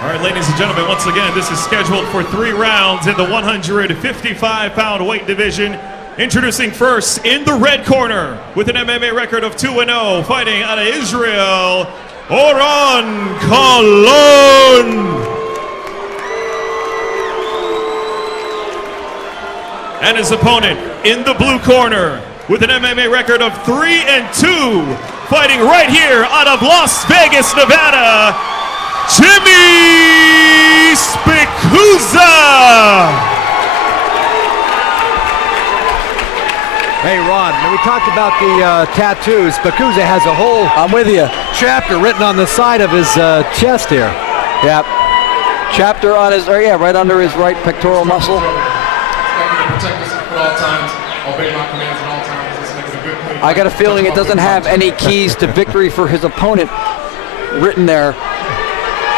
All right, ladies and gentlemen, once again, this is scheduled for 3 rounds in the 155-pound weight division. Introducing first in the red corner with an MMA record of 2-0, fighting out of Israel, Oron Kahlon. And his opponent in the blue corner with an MMA record of 3-2, fighting right here out of Las Vegas, Nevada, Jimmy Spicuzza. Hey, Ron, when we talked about the tattoos, Spicuzza has a whole chapter written on the side of his chest here. Yep. Chapter on his, right under his right pectoral muscle. Protect us at all times, obey my commands at all times. Let's make it a good clean. I got a feeling it doesn't have any keys to victory for his opponent written there.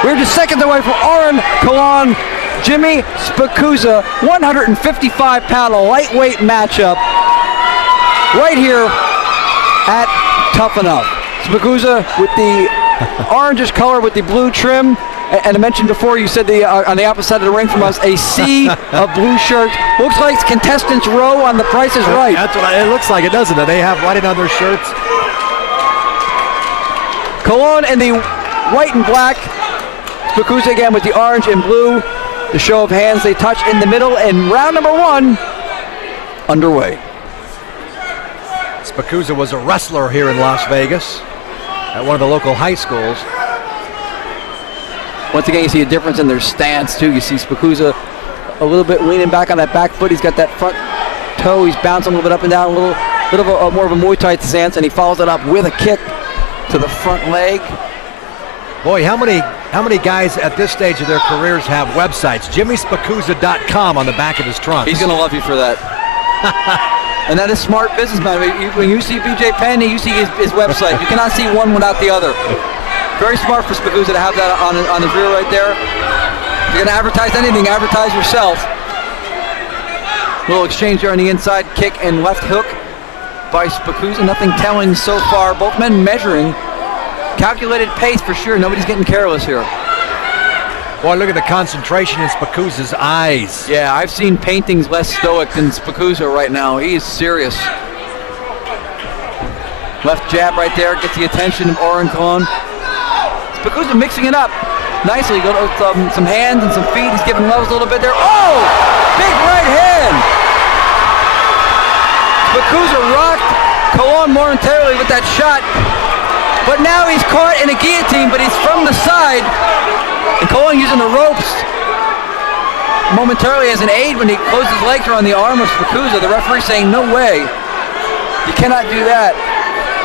We're just seconds away from Oron Kahlon, Jimmy Spicuzza, 155-pound lightweight matchup right here at Tuff-N-Uff. Spicuzza with the orangish color with the blue trim. And I mentioned before, you said on the opposite side of the ring from us, a sea of blue shirts. Looks like it's contestants row on The Price is Right. That's what it looks like, it doesn't it? They have writing on their shirts. Kahlon in the white and black. Spicuzza again with the orange and blue. The show of hands, they touch in the middle, and round number 1 underway. Spicuzza was a wrestler here in Las Vegas at one of the local high schools. Once again, you see a difference in their stance, too. You see Spicuzza a little bit leaning back on that back foot. He's got that front toe. He's bouncing a little bit up and down, a little bit of a more of a Muay Thai stance, and he follows it up with a kick to the front leg. Boy, how many guys at this stage of their careers have websites? JimmySpicuzza.com on the back of his trunk. He's going to love you for that. And that is smart businessman. When you see BJ Penn, you see his website. You cannot see one without the other. Very smart for Spicuzza to have that on his rear right there. If you're going to advertise anything, advertise yourself. Little exchange there on the inside, kick and left hook by Spicuzza. Nothing telling so far. Both men measuring. Calculated pace for sure. Nobody's getting careless here. Boy, look at the concentration in Spicuzza's eyes. Yeah, I've seen paintings less stoic than Spicuzza right now. He is serious. Left jab right there gets the attention of Oron Kahlon. Spicuzza mixing it up nicely. Go to some hands and some feet. He's giving levels a little bit there. Oh! Big right hand! Spicuzza rocked Kahlon momentarily with that shot. But now he's caught in a guillotine, but he's from the side. And Kahlon using the ropes momentarily as an aid when he closed his legs around the arm of Spicuzza. The referee saying, no way. You cannot do that.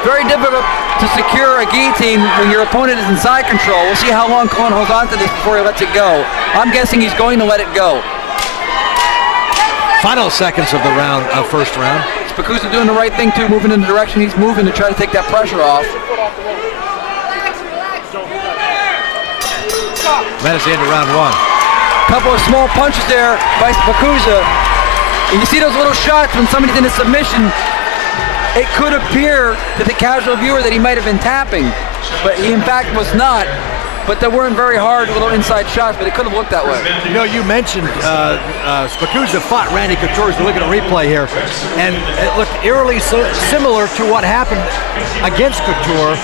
Very difficult to secure a guillotine when your opponent is in side control. We'll see how long Kahlon holds on to this before he lets it go. I'm guessing he's going to let it go. Final seconds of the first round. Spicuzza doing the right thing too, moving in the direction he's moving to try to take that pressure off. That is the end of round 1. Couple of small punches there by Spicuzza. And you see those little shots when somebody's in a submission. It could appear to the casual viewer that he might have been tapping, but he in fact was not. But they weren't very hard little inside shots, but it could have looked that way. You know, you mentioned Spicuzza fought Randy Couture. We're looking at a replay here, and it looked eerily similar to what happened against Couture.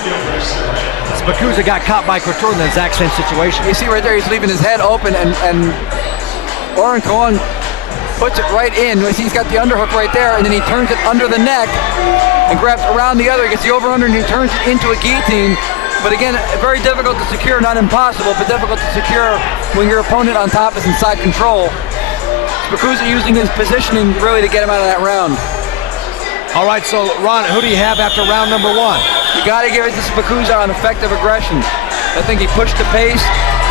Spicuzza got caught by Couture in the exact same situation. You see right there, he's leaving his head open, and Oron Kahlon puts it right in. He's got the underhook right there, and then he turns it under the neck and grabs around the other, gets the over-under, and he turns it into a guillotine. But again, very difficult to secure, not impossible, but difficult to secure when your opponent on top is inside control. Spicuzza using his positioning really to get him out of that round. All right, so Ron, who do you have after round number 1? You got to give it to Spicuzza on effective aggression. I think he pushed the pace.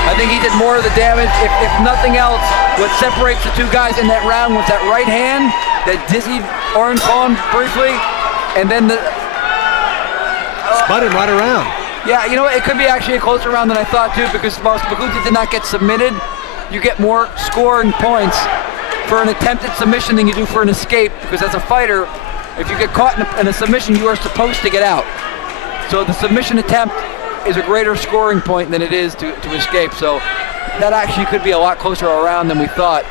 I think he did more of the damage. If nothing else, what separates the two guys in that round was that right hand that dizzied Oron Kahlon briefly, and then the spun him right around. Yeah, you know what? It could be actually a closer round than I thought too, because while Spicuzza did not get submitted, you get more scoring points for an attempted submission than you do for an escape. Because as a fighter, if you get caught in a submission, you are supposed to get out. So the submission attempt is a greater scoring point than it is to escape. So that actually could be a lot closer around than we thought.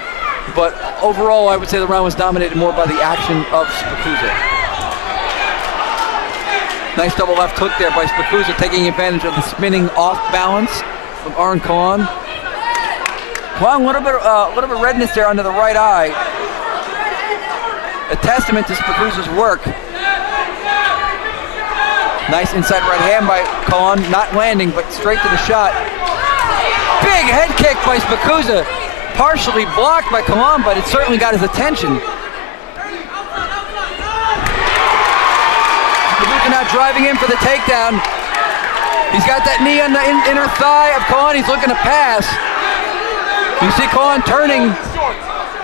But overall, I would say the round was dominated more by the action of Spicuzza. Nice double left hook there by Spicuzza, taking advantage of the spinning off balance from Oron Kahlon. Well, a little bit of redness there under the right eye. A testament to Spicuzza's work. Nice inside right hand by Kahlon, not landing, but straight to the shot. Big head kick by Spicuzza, partially blocked by Kahlon, but it certainly got his attention. Spicuzza now driving in for the takedown. He's got that knee on the inner thigh of Kahlon. He's looking to pass. You see Kahlon turning,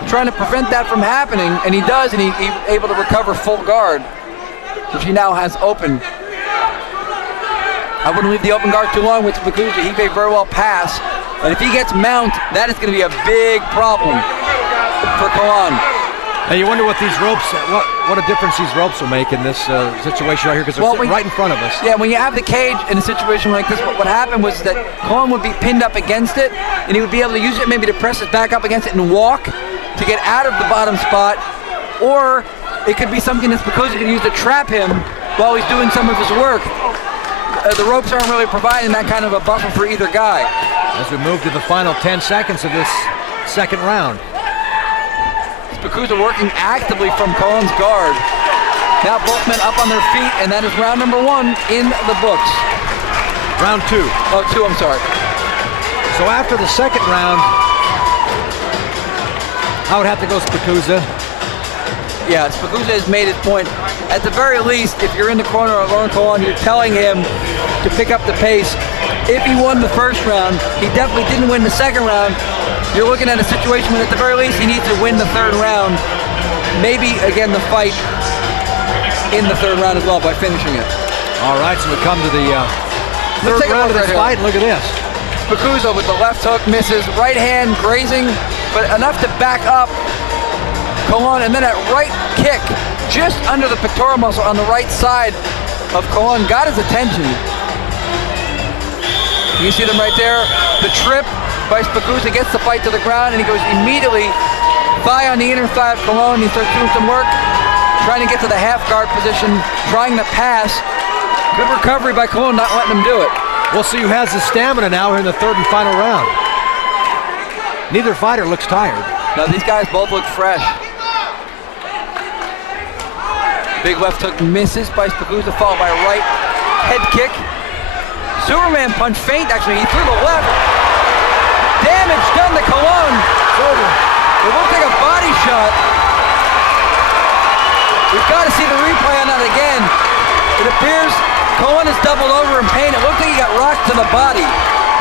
trying to prevent that from happening, and he does, and he's able to recover full guard, which he now has open. I wouldn't leave the open guard too long with Spicuzza. He may very well pass, and if he gets mount, that is going to be a big problem for Kahlon. And you wonder what these ropes, what a difference these ropes will make in this situation right here, because they're sitting right in front of us. Yeah, when you have the cage in a situation like this, what happened was that Kahlon would be pinned up against it, and he would be able to use it maybe to press his back up against it and walk to get out of the bottom spot, or it could be something that Spicuzza can use to trap him while he's doing some of his work. The ropes aren't really providing that kind of a buffer for either guy. As we move to the final 10 seconds of this second round. Spicuzza working actively from Kahlon's guard. Now both men up on their feet, and that is round number 1 in the books. Round 2. Oh, 2, I'm sorry. So after the second round, I would have to go Spicuzza. Yeah, Spicuzza has made his point. At the very least, if you're in the corner of Oron Kahlon, you're telling him to pick up the pace. If he won the first round, he definitely didn't win the second round. You're looking at a situation where at the very least he needs to win the third round. Maybe, again, the fight in the third round as well by finishing it. All right, so we come to the third round of this fight. Look at this. Spicuzza with the left hook misses. Right hand grazing, but enough to back up Kahlon, and then that right kick just under the pectoral muscle on the right side of Kahlon got his attention. You see them right there. The trip by Spicuzza gets the fight to the ground, and he goes immediately thigh on the inner thigh of Kahlon. He starts doing some work, trying to get to the half guard position, trying to pass. Good recovery by Kahlon, not letting him do it. We'll see who has the stamina now here in the third and final round. Neither fighter looks tired. Now these guys both look fresh. Big left hook misses by Spicuzza, followed by a right head kick. Superman punch feint, actually. He threw the left. Damage done to Kahlon. It looks like a body shot. We've got to see the replay on that again. It appears Kahlon is doubled over in pain. It looks like he got rocked to the body.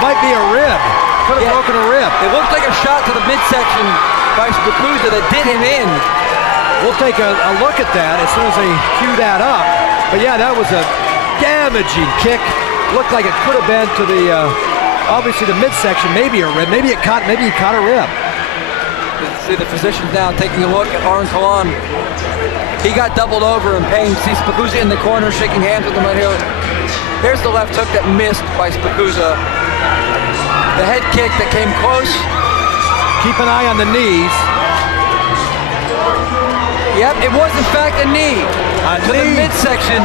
Might be a rib. Could have broken a rib. It looked like a shot to the midsection by Spicuzza that did him in. We'll take a look at that as soon as they cue that up. But yeah, that was a damaging kick. Looked like it could have been to the, obviously the midsection, maybe a rib. Maybe he caught a rib. See the physicians now taking a look at Oron Kahlon. He got doubled over in pain. See Spicuzza in the corner shaking hands with him right here. Here's the left hook that missed by Spicuzza. The head kick that came close. Keep an eye on the knees. Yep, it was in fact a knee to the midsection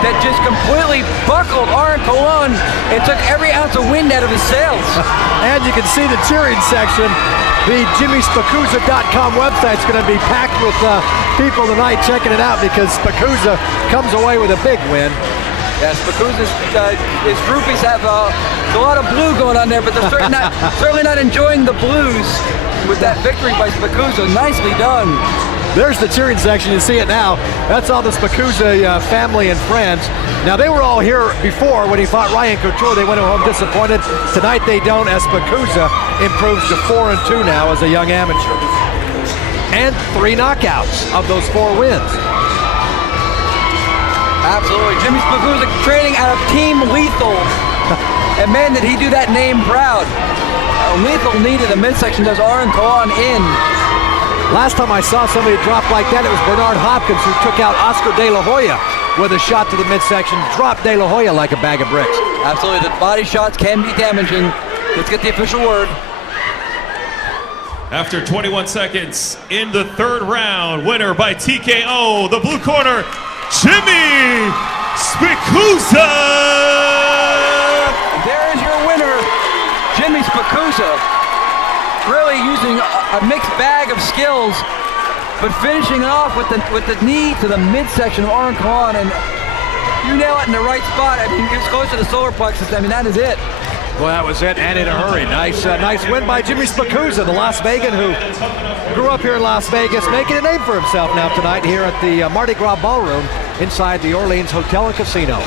that just completely buckled Oron Kahlon and took every ounce of wind out of his sails. And you can see the cheering section. The JimmySpicuzza.com website's going to be packed with people tonight checking it out because Spicuzza comes away with a big win. Yeah, Spicuzza's his groupies have a lot of blue going on there, but they're certainly not enjoying the blues with that victory by Spicuzza. Nicely done. There's the cheering section. You see it now. That's all the Spicuzza family and friends. Now, they were all here before when he fought Ryan Couture. They went home disappointed. Tonight, they don't, as Spicuzza improves to 4-2 now as a young amateur. And 3 knockouts of those 4 wins. Absolutely. Jimmy Spicuzza training out of Team Lethal. And man, did he do that name proud. Lethal knee to the midsection does Oron Kahlon in. Last time I saw somebody drop like that, it was Bernard Hopkins who took out Oscar De La Hoya with a shot to the midsection, dropped De La Hoya like a bag of bricks. Absolutely, the body shots can be damaging. Let's get the official word. After 21 seconds in the third round, winner by TKO, the blue corner, Jimmy Spicuzza! There is your winner, Jimmy Spicuzza. Really using a mixed bag of skills, but finishing off with the knee to the midsection of Oron Kahlon, and you nail it in the right spot. I mean, it's close to the solar plexus. I mean, that is it. Well, that was it, and in a hurry. Nice win by Jimmy Spicuzza, the Las Vegan who grew up here in Las Vegas, making a name for himself now tonight here at the Mardi Gras Ballroom inside the Orleans Hotel and Casino.